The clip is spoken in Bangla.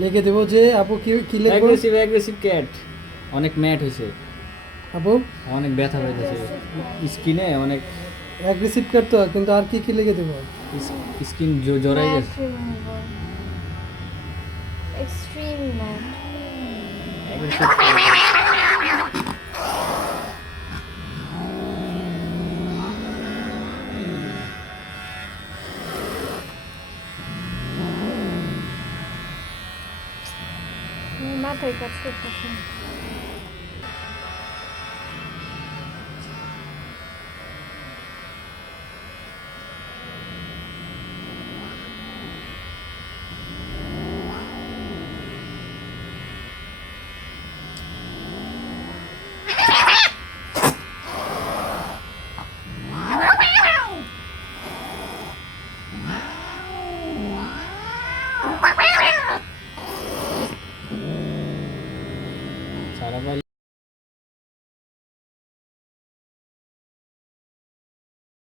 লিখে দেবো যে আপু কি কি লিখবো? Aggressive aggressive cat. অনেক ম্যাট হয়েছে, আপু অনেক ব্যথা পাইতেছে স্কিনে, অনেক অ্যাগ্রেসিভ করতে হয়, কিন্তু আর কি কি লিখে দেবো? স্কিন জড়াই Matte গেছে। remover. Extreme matte. Aggressive মাথায় কাজ করতেছে।